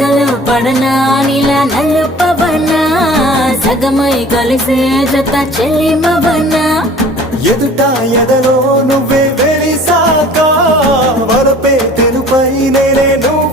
ఎదలో పడనా నీలా నలుపవనా సగమై కలిసే జత చెల్లిమవనా ఎదుట ఎదలో నువ్వే వెలిసాక వరపే తెరుపై నేనే నువ్వు